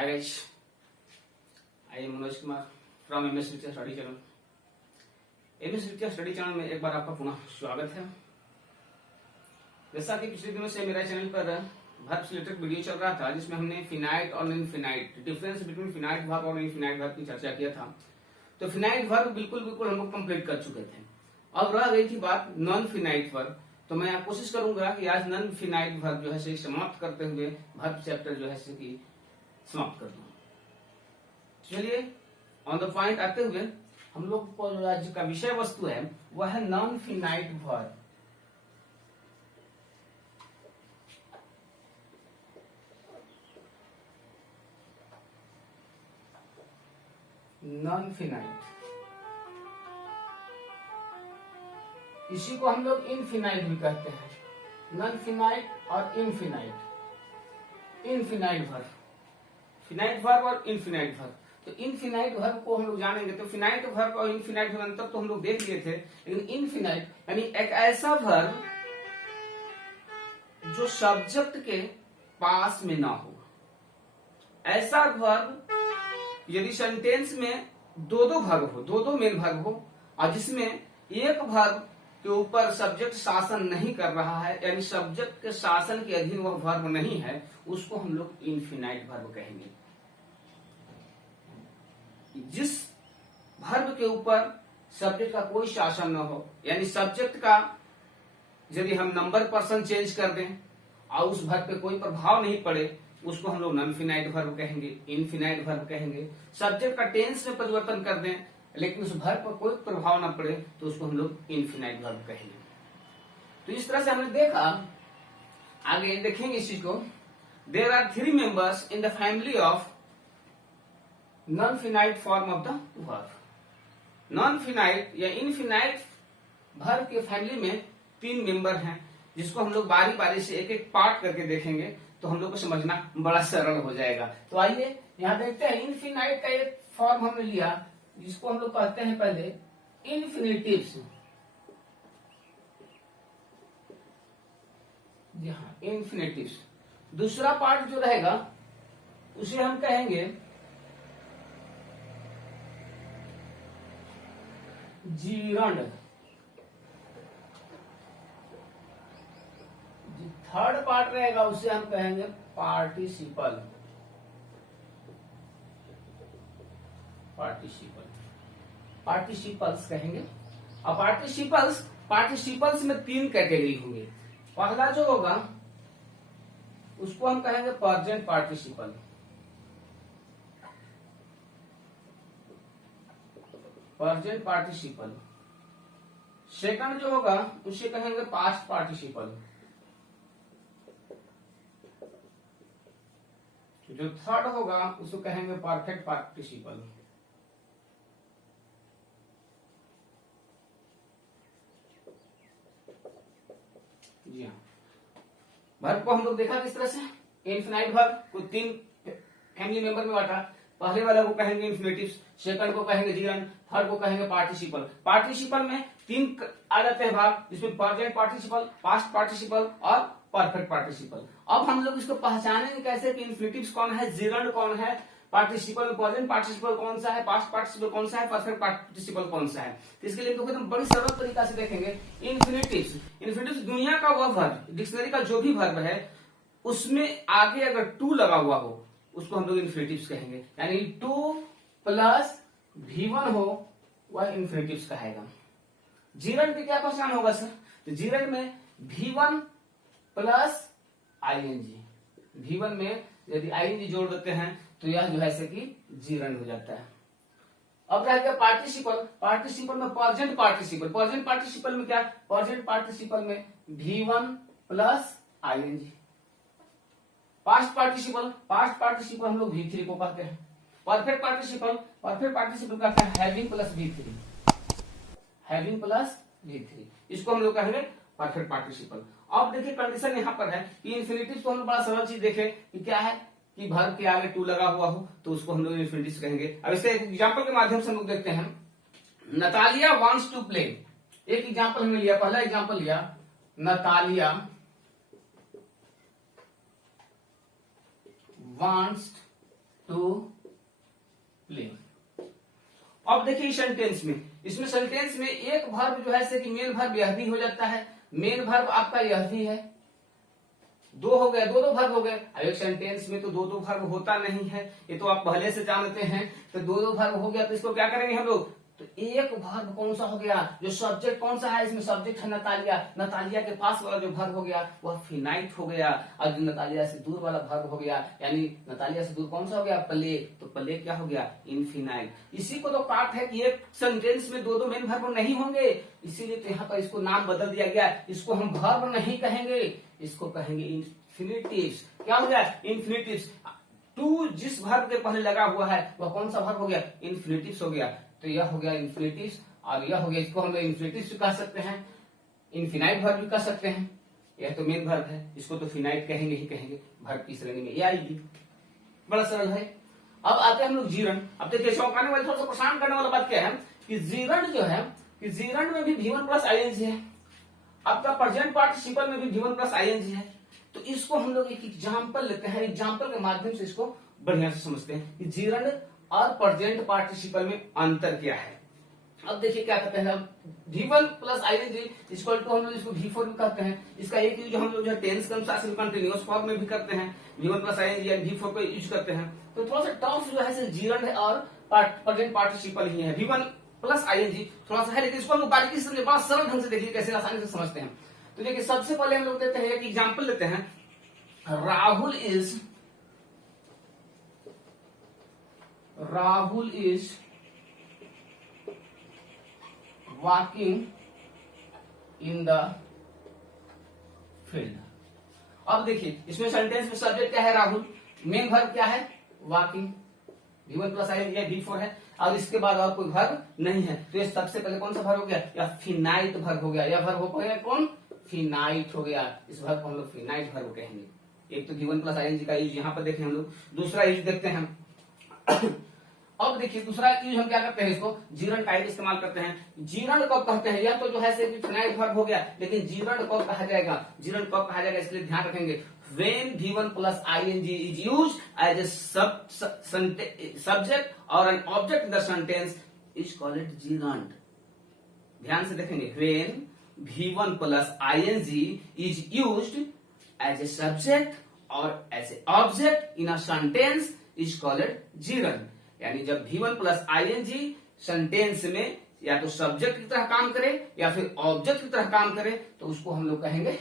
Hi guys, I am Manoj Kumar from MS Literature Study Channel. MS Literature Study Channel में एक बार आपका पुनः स्वागत है। जैसा कि पिछले दिनों से मेरा चैनल पर वर्ब से रिलेटेड वीडियो चल रहा था, जिसमें हमने फिनाइट और infinite, difference between finite verb और इनफिनाइट वर्ब की चर्चा किया था। तो फिनाइट वर्ब बिल्कुल हम लोग कंप्लीट कर चुके थे। अब रह गई थी बात नॉन फिनाइट वर्ब। तो मैं कोशिश करूंगा कि आज नॉन फिनाइट वर्ब जो है समाप्त करते हुए वर्ब चैप्टर जो है समाप्त कर दूं। चलिए ऑन द पॉइंट आते हुए हम लोग को जो आज का विषय वस्तु है वह है non finite verb. Non finite, इसी को हम लोग इनफिनाइट भी कहते हैं। नॉन फिनाइट और infinite, infinite verb, finite verb और इनफिनाइट वर्ब। तो इनफिनाइट वर्ब को हम लोग जानेंगे। तो फिनाइट वर्ब और इनफिनाइट वर्ब अंतर तो हम लोग देख लिए थे, लेकिन इनफिनाइट यानी एक ऐसा वर्ब जो सब्जेक्ट के पास में ना हो। ऐसा वर्ब यदि सेंटेंस में दो वर्ब हो, दो मेन वर्ब हो, और जिसमें एक वर्ब के ऊपर सब्जेक्ट शासन नहीं कर रहा है, यानी सब्जेक्ट के शासन के अधीन वह वर्ब नहीं है, उसको हम लोग इनफिनाइट वर्ब कहेंगे। जिस वर्ब के ऊपर सब्जेक्ट का कोई शासन न हो, यानी सब्जेक्ट का यदि हम नंबर पर्सन चेंज कर दें और उस वर्ब पे कोई प्रभाव नहीं पड़े, उसको हम लोग नॉन फिनाइट वर्ब कहेंगे, इनफिनाइट वर्ब कहेंगे। सब्जेक्ट का टेंस में परिवर्तन कर दें लेकिन उस वर्ब पर कोई प्रभाव न पड़े, तो उसको हम लोग इनफिनाइट वर्ब कहेंगे। तो इस तरह से हमने देखा। आगे देखेंगे इसी को। There are 3 members in the family of non finite form of the verb. Non finite या इनफिनाइट वर्ब के फैमिली में 3 मेंबर हैं, जिसको हम लोग बारी बारी से एक एक पार्ट करके देखेंगे, तो हम लोग को समझना बड़ा सरल हो जाएगा। तो आइए यहाँ देखते हैं। इनफिनाइट का एक फॉर्म हमने लिया, जिसको हम लोग कहते हैं पहले इन्फिनेटिव्स। जी हाँ, इन्फिनेटिव्स। दूसरा पार्ट जो रहेगा उसे हम कहेंगे जीरंड। थर्ड पार्ट रहेगा उसे हम कहेंगे पार्टिसिपल। पार्टिसिपल्स कहेंगे। अब पार्टिसिपल्स में 3 कैटेगरी होंगे। पहला जो होगा उसको हम कहेंगे present participle. Present participle. Second जो होगा उसे कहेंगे पास्ट पार्टिसिपल। जो थर्ड होगा उसको कहेंगे परफेक्ट पार्टिसिपल। जी हाँ, वर्ब को हम लोग देखा किस तरह से। इनफिनाइट वर्ब को 3 फैमिली मेंबर में बांटा। पहले वाला को कहेंगे इन्फिनेटिव्स, सेकंड को कहेंगे जीरंड, थर्ड को कहेंगे पार्टिसिपल। पार्टिसिपल में 3 आ जाते हैं भाग, जिसमें प्रेजेंट पार्टिसिपल, पास्ट पार्टिसिपल और परफेक्ट पार्टिसिपल। अब हम लोग इसको पहचानेंगे कैसे कि इन्फिनेटिव्स कौन है, जीरंड कौन है, पार्टिसिपल में प्रेजेंट पार्टिसिपल कौन सा है, पास्ट पार्टिसिपल कौन सा है, परफेक्ट पार्टिसिपल कौन सा है। तो इसके लिए एकदम बड़ी सरल तरीका से देखेंगे। इन्फिनेटिव्स दुनिया का वह वर्ब, डिक्शनरी का जो भी वर्ब है उसमें आगे अगर टू लगा हुआ हो उसको हम लोग इन्फिनेटिव्स कहेंगे। यानी 2 + V1 हो वह इन्फिनेटिव्स कहेगा। जीरंड की क्या पहचान होगा सर? तो जीरंड में V1 + ING। V1 में यदि ING जोड़ देते हैं तो यह जो है कि जीरंड हो जाता है। अब रह गया पार्टिसिपल। पार्टिसिपल में प्रेजेंट पार्टिसिपल। प्रेजेंट पार्टिसिपल में क्या? प्रेजेंट पार्टिसिपल में V1 + ING। पास्ट पार्टिसिपल हम लोग V3 को कहते हैं। परफेक्ट पार्टिसिपल कहते हैं हैविंग + V3। इसको हम लोग कहेंगे परफेक्ट पार्टिसिपल। अब देखिए कंडीशन यहाँ पर है कि इन्फिनेटिव तो हम बड़ा सरल चीज देखे कि क्या है कि वर्ब के आगे टू लगा हुआ हो तो उसको हम लोग इन्फिनेटिव कहेंगे। अब इसके एग्जांपल के माध्यम से हम लोग देखते हैं। Natalia wants to play. एक एग्जांपल हमने लिया, पहला एग्जांपल लिया, नतालिया वांट्स टू प्ले। अब देखिए सेंटेंस में, इसमें सेंटेंस में एक वर्ब जो है जैसे कि मेन वर्ब यह भी हो जाता है, मेन वर्ब आपका यह भी है, दो हो गए, दो वर्ब हो गए। अब एक सेंटेंस में तो दो वर्ब होता नहीं है, ये तो आप पहले से जानते हैं। तो दो वर्ब हो गया तो इसको क्या करेंगे हम लोग, तो एक वर्ब कौन सा हो गया, जो सब्जेक्ट कौन सा है, इसमें सब्जेक्ट है नतालिया, नतालिया के पास वाला जो वर्ब हो गया वह फिनाइट हो गया, और जो नतालिया से दूर वाला वर्ब हो गया, यानी नतालिया से दूर कौन सा हो गया, प्ले, तो प्ले क्या हो गया, इनफिनाइट। इसी को तो पार्ट है कि एक सेंटेंस में दो मेन वर्ब नहीं होंगे, इसीलिए तो यहाँ पर इसको नाम बदल दिया गया। इसको हम वर्ब नहीं कहेंगे, इसको कहेंगे इन्फिनिटिव्स। क्या हो गया, इन्फिनिटिव्स। टू जिस वर्ब के पहले लगा हुआ है वह कौन सा वर्ब हो गया, इन्फिनिटिव्स हो गया। तो यह हो गया इन्फिनिटिव्स, और यह हो गया, इसको हम लोग इन्फिनिटिव्स भी कह सकते हैं, इनफिनाइट वर्ब भी कह सकते हैं। यह तो मेन वर्ब है, इसको तो फिनाइट कहेंगे ही कहेंगे, वर्ब की श्रेणी में ये आएगी। बड़ा सरल है। अब आते हैं हम लोग जीरण। अब देखिए चौंकाने वाली, थोड़ा सा परेशान करने वाला बात क्या है कि जीरण जो है, कि जीरण में भी V1 प्लस आईएनजी है, आपका प्रेजेंट पार्टिसिपल में भी V1 प्लस आईएनजी है। तो इसको हम लोग एक एग्जाम्पल लेते हैं, एग्जाम्पल के माध्यम से इसको बढ़िया से समझते हैं कि जीरण और प्रेजेंट पार्टिसिपल में अंतर क्या है। अब देखिए क्या कहते हैं, V1 plus ING equal to हम लोग इसको V4 भी कहते हैं। इसका एक यूज हम लोग जो है टेंस के अनुसार कंटिन्यूअस फॉर्म में भी करते हैं, V1 प्लस आईएनजी या V4 को यूज करते हैं। तो थोड़ा सा टफ जो है जीरण है और प्रेजेंट पार्टिसिपल ही है, V1 प्लस आईएनजी थोड़ा सा है, लेकिन इसको हम बारीकी से बड़ा सरल ढंग से देखिए कैसे आसानी से समझते हैं। तो देखिए सबसे पहले हम लोग देते हैं एक एग्जाम्पल लेते हैं, Rahul is walking in the field. अब देखिए इसमें सेंटेंस में सब्जेक्ट क्या है, राहुल, मेन वर्ब क्या है, walking, V1 plus ING V4 है, और इसके बाद और कोई वर्ब नहीं है। तो ये सबसे पहले कौन सा वर्ब हो गया, या फिनाइट वर्ब हो गया, या वर्ब हो गया कौन, फिनाइट हो गया। इस वर्ब को हम लोग फिनाइट वर्ब कहेंगे। एक तो V1 प्लस आईएनजी का यूज यहाँ पर देखें हम लोग, दूसरा यूज देखते हैं। अब देखिए दूसरा यूज हम क्या करते हैं, इसको जीरण का इस्तेमाल करते हैं। जीरण कब कहते हैं, यह तो जो है फिनाइट वर्ब हो गया, लेकिन जीरण कब कहा जाएगा, जीरण कब कहा जाएगा, इसके लिए ध्यान रखेंगे। When V1 plus ing is used as a subject or an object in the sentence is called gerund. ध्यान से देखेंगे, when V1 plus ing is used as a subject or as an object in a sentence is called gerund. यानी जब V1 plus ing sentence में या तो subject की तरह काम करे या फिर ऑब्जेक्ट की तरह काम करे तो उसको हम लोग कहेंगे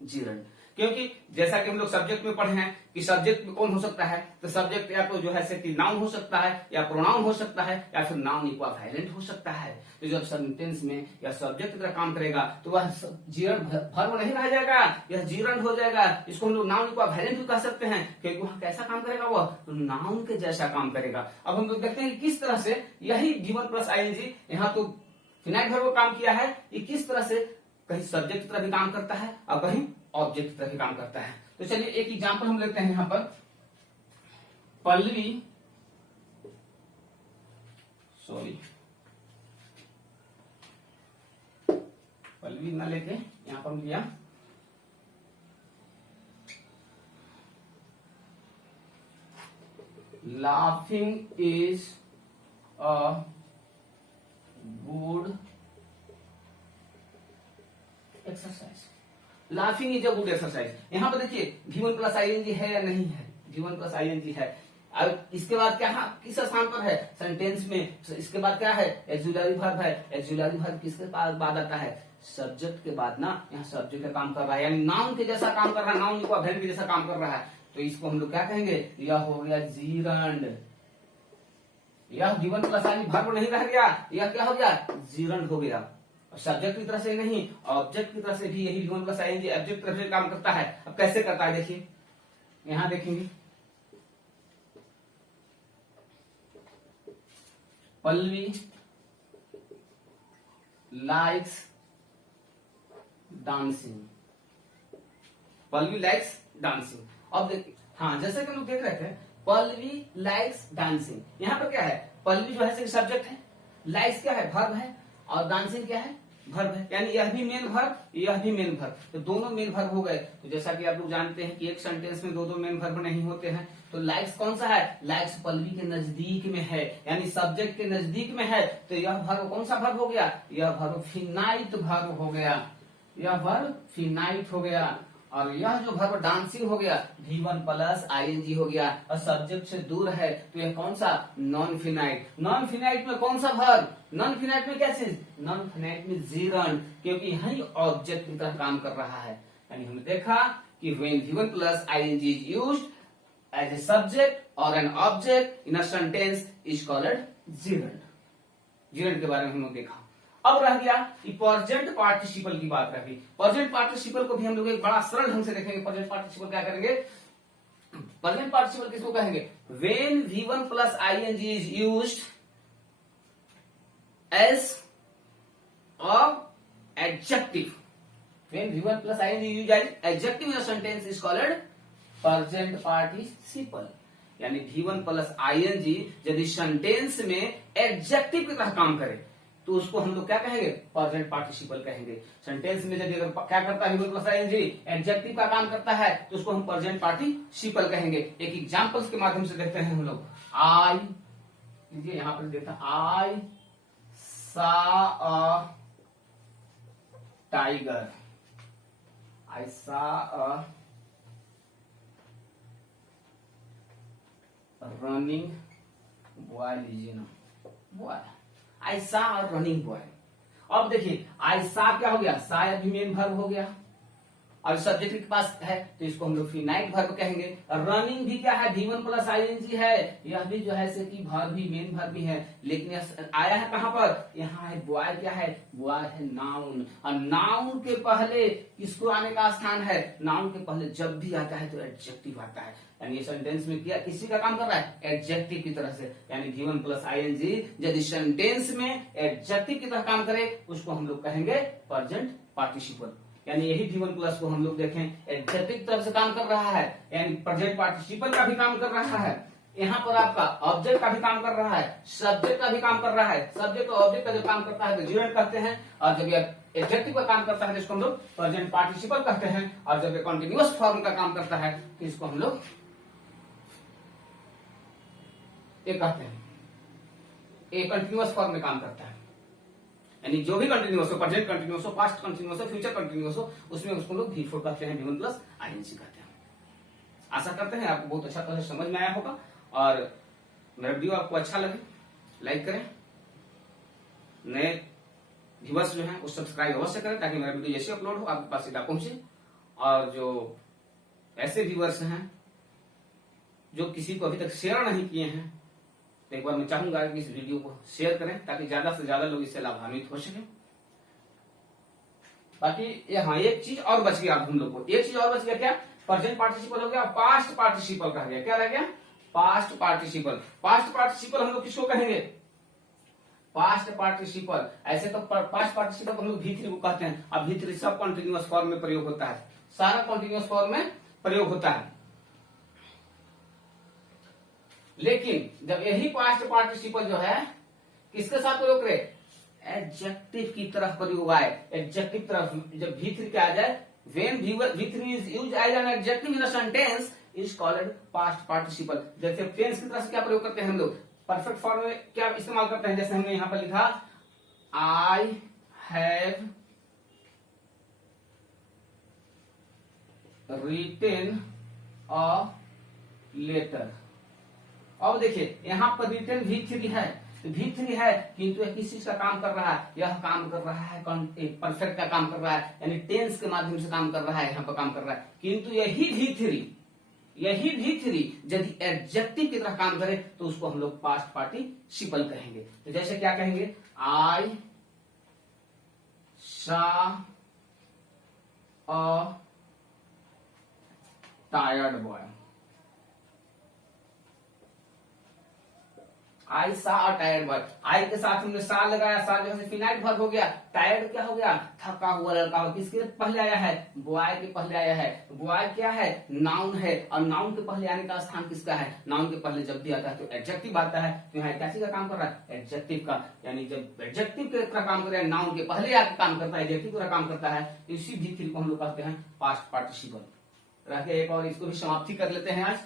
gerund। क्योंकि जैसा कि हम लोग सब्जेक्ट में पढ़े हैं कि सब्जेक्ट में कौन हो सकता है, तो सब्जेक्ट या तो जो है कि नाउन हो सकता है, या प्रोनाउन हो सकता है, या फिर नाउन इक्विवेलेंट हो सकता है। तो जब सेंटेंस में या सब्जेक्ट की तरह काम करेगा तो वह जीरण वर्ब नहीं रह जाएगा, यह जीरण हो जाएगा। इसको हम लोग नाउन इक्विवेलेंट भी कह सकते हैं, क्योंकि वह कैसा काम करेगा, वह तो नाउन के जैसा काम करेगा। अब हम लोग देखते हैं कि किस तरह से यही V1 प्लस आईएनजी यहाँ तो फिनाइट वर्ब को काम किया है, ये किस तरह से कहीं सब्जेक्ट की तरह भी काम करता है और कहीं ऑब्जेक्ट की तरह भी काम करता है। तो चलिए एक एग्जांपल हम लेते हैं यहाँ पर, पल्लवी ना लेके यहाँ पर लिया, laughing is a good exercise. Laughing is a good exercise. यहाँ पर देखिए V1 प्लस आईएनजी है या नहीं है, V1 प्लस आईएनजी है। अब इसके बाद क्या है, किस स्थान पर है सेंटेंस में, इसके बाद क्या है, एक्सिलरी वर्ब है। एक्सिलरी वर्ब किसके बाद आता है, सब्जेक्ट के बाद ना, यहाँ सब्जेक्ट का काम कर रहा है, यानी नाउन के जैसा काम कर रहा है, नाउन इक्विवेलेंट के जैसा काम कर रहा है। तो इसको हम लोग क्या कहेंगे, यह हो गया जीरंड। यह V1 प्लस आईएनजी वर्ब नहीं रह गया, यह क्या हो गया, जीरंड हो गया। सब्जेक्ट की तरह से नहीं, ऑब्जेक्ट की तरह से भी यही V1 प्लस आईएनजी ऑब्जेक्ट की तरह से काम करता है। अब कैसे करता है देखिए, यहां देखेंगे, Pallavi likes dancing, Pallavi likes dancing. अब देखिए, हाँ जैसे कि हम लोग देख रहे थे, पल्लवी लाइक्स डांसिंग, यहाँ पर क्या है, पल्लवी जो है सब्जेक्ट है, लाइक्स क्या है, वर्ब है, और डांसिंग क्या है, वर्ब है, यानी यह भी मेन वर्ब, यह भी मेन वर्ब, तो दोनों मेन वर्ब हो गए। तो जैसा कि आप लोग जानते हैं कि एक सेंटेंस में दो दो मेन वर्ब नहीं होते हैं, तो लाइक्स कौन सा है, लाइक्स पल्लवी के नजदीक में है, यानी सब्जेक्ट के नजदीक में है, तो यह वर्ब कौन सा वर्ब हो गया, यह वर्ब फिनाइट वर्ब हो गया, यह वर्ब फिनाइट हो गया। और यह जो वर्ब डांसिंग हो गया V1 प्लस ING हो गया, और सब्जेक्ट से दूर है, तो यह कौन सा, नॉन फिनाइट। नॉन फिनाइट में कौन सा वर्ब, नॉन फिनाइट में क्या चीज, नॉन फिनाइट में जीरंड, क्योंकि यही ऑब्जेक्ट की तरह काम कर रहा है। यानी हमने देखा कि when V1 plus ING is used as a subject or an object in a sentence is called gerund। gerund के बारे में हमने देखा। अब रह गया कि प्रेजेंट पार्टिसिपल की बात रह गई। प्रेजेंट पार्टिसिपल को भी हम लोग एक बड़ा सरल ढंग से देखेंगे। प्रेजेंट पार्टिसिपल क्या करेंगे, प्रेजेंट पार्टिसिपल किसको कहेंगे, when V1 plus ING is used as a adjective, when V1 plus ING is used as adjective in a sentence is called present participle। यानी V1 प्लस ING यदि sentence में adjective की तरह काम करे तो उसको हम लोग क्या कहेंगे, प्रेजेंट पार्टिसिपल कहेंगे। सेंटेंस में यदि अगर क्या करता है V1 प्लस ING एडजेक्टिव का काम करता है तो उसको हम प्रेजेंट पार्टिसिपल कहेंगे। एक एग्जांपल्स के माध्यम से देखते हैं हम लोग। आई, यहां पर देखता आई सा अ टाइगर, आई सा अ रनिंग बॉय, लीजिए ना बॉय, आई सा और रनिंग बॉय। अब देखिए आई सा क्या हो गया, सा भी मेन वर्ब हो गया, और सब्जेक्ट के पास है तो इसको हम लोग फिनाइट वर्ब कहेंगे। रनिंग भी क्या है, V1 प्लस ING है, यह भी जो है से कि वर्ब भी मेन वर्ब भी है, लेकिन आया है कहां पर, यहाँ है बॉय, क्या है, बॉय है नाउन, और नाउन के पहले किसको आने का स्थान है, नाउन के पहले जब भी आता है तो एडजेक्टिव आता है। यानी ये सेंटेंस में क्या किसी का काम कर रहा है, एडजेक्टिव की तरह से। यानी V1 प्लस ING यदि सेंटेंस में एडजेक्टिव की तरह काम करे उसको हम लोग कहेंगे प्रेजेंट पार्टिसिपल। यानी यही V1 प्लस को हम लोग देखें एडजेक्टिव की तरफ से काम कर रहा है, यानी प्रेजेंट पार्टिसिपल का भी काम कर रहा है। यहाँ पर आपका ऑब्जेक्ट का भी काम कर रहा है, सब्जेक्ट का भी काम कर रहा है। सब्जेक्ट और ऑब्जेक्ट का जो काम करता है तो gerund कहते हैं, और जब यह एडजेक्टिव का काम करता है तो इसको हम लोग प्रेजेंट पार्टिसिपल कहते हैं, और जब ये कंटिन्यूअस फॉर्म का काम करता है तो इसको हम लोग ये कहते हैं, ये कंटिन्यूअस फॉर्म में काम करता है। यानी जो भी कंटिन्यूअस हो, प्रेजेंट कंटिन्यूअस हो, पास्ट कंटिन्यूअस हो, फ्यूचर कंटिन्यूअस हो, उसमें उसको लोग V4 कहते हैं, V1 प्लस ING कहते हैं। आशा करते हैं आपको बहुत अच्छा तरह से समझ में आया होगा, और मेरा वीडियो आपको अच्छा लगे लाइक करें, नए व्यूअर्स जो हैं वो सब्सक्राइब अवश्य करें ताकि मेरा वीडियो जैसे अपलोड हो आपके पास सीधा पहुंचे। और जो ऐसे व्यूअर्स हैं जो किसी को अभी तक शेयर नहीं किए हैं, तो एक बार मैं चाहूंगा कि इस वीडियो को शेयर करें ताकि ज्यादा से ज्यादा लोग इससे लाभान्वित हो सके। बाकी हाँ एक चीज और बच गया हम लोग को, एक चीज और बच गया, क्या, प्रेजेंट पार्टिसिपल हो गया, पास्ट पार्टिसिपल रह गया। क्या रह गया, पास्ट पार्टिसिपल। पास्ट पार्टिसिपल हम लोग किसको कहेंगे, पास्ट पार्टिसिपल। ऐसे तो पास्ट पार्टिसिपल हम लोग V3 को कहते हैं। अब V3 सब कॉन्टिन्यूअस फॉर्म में प्रयोग होता है, सारा कॉन्टिन्यूअस फॉर्म में प्रयोग होता है। लेकिन जब यही पास्ट पार्टिसिपल जो है किसके साथ प्रयोग करे, एडजेक्टिव की तरफ प्रयोग आए, एडजेक्टिव तरफ जब V3 क्या आ जाए, when V3 is used as an adjective in a sentence is called past participle। जैसे टेंस की तरफ से क्या प्रयोग करते हैं हम लोग, परफेक्ट फॉर्म में क्या इस्तेमाल करते हैं, जैसे हमने यहां पर लिखा I have written a letter. अब देखिए यहां पर रिटेन V3 है, तो V3 है किंतु यह किस चीज का काम कर रहा है, यह काम कर रहा है परफेक्ट का काम कर रहा है, यानी टेंस के माध्यम से काम कर रहा है, यहाँ पर काम कर रहा है। किंतु यही V3 यदि एडजेक्टिव की तरह काम करे तो उसको हम लोग पास्ट पार्टिसिपल कहेंगे। तो जैसे क्या कहेंगे, आई सा अ टायर्ड बॉय। आई सा अ टायर्ड बॉय, आई के साथ हमने सा लगाया, सा जो है फिनाइट वर्ब हो गया, टायर्ड क्या हो गया, थका हुआ लड़का हो, किसके पहले आया है, बॉय के पहले आया है, बॉय क्या है, नाउन है, और नाउन के पहले आने का स्थान किसका है, नाउन के पहले जब भी आता है तो एडजेक्टिव आता है, तो यहाँ क्या चीज का काम कर रहा है, एडजेक्टिव का, यानी जब एडजेक्टिव का काम कर रहा है, नाउन के पहले आके काम करता है, एडजेक्टिव का काम करता है, तो इसी V3 को हम लोग कहते हैं पास्ट पार्टिसिपल। रह गया एक और, इसको भी समाप्ति कर लेते हैं आज।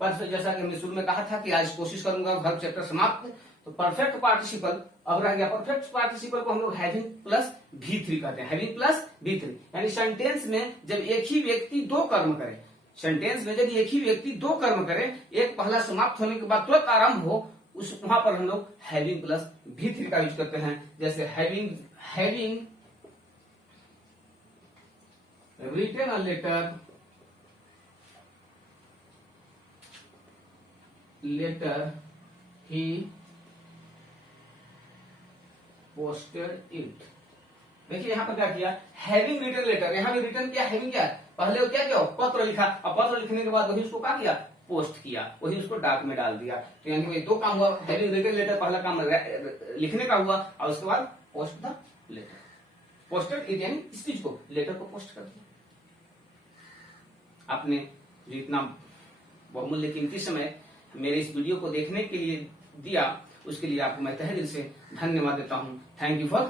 परफेक्ट, जैसा कि हमने शुरू में कहा था कि आज कोशिश करूंगा वर्ब चैप्टर समाप्त, तो परफेक्ट पार्टिसिपल अब रह गया। परफेक्ट पार्टिसिपल को हम लोग हैविंग प्लस V3 कहते हैं, हैविंग प्लस V3, यानी सेंटेंस में जब एक ही व्यक्ति दो कर्म करे, सेंटेंस में जब एक ही व्यक्ति दो कर्म करे, एक पहला समाप्त होने के बाद तुरंत आरंभ हो, उस वहां पर हम लोग हैविंग प्लस V3 का यूज करते हैं। जैसे having written a letter he posted it। देखिए यहाँ पर क्या किया, हैविंग रिटन लेटर, यहाँ भी रिटन किया, हैविंग क्या, पहले वो क्या किया, पत्र लिखा, और पत्र लिखने के बाद वही उसको क्या किया, पोस्ट किया, वही उसको डाक में डाल दिया। तो यानी वही दो काम हुआ, हैविंग रिटन लेटर पहला काम लिखने का हुआ, और उसके बाद post the letter, posted it, यानी इस चीज को, लेटर को पोस्ट कर दिया। आपने जो इतना बहुमूल्य कीमती समय मेरे इस वीडियो को देखने के लिए दिया, उसके लिए आपको मैं तहे दिल से धन्यवाद देता हूं। Thank you for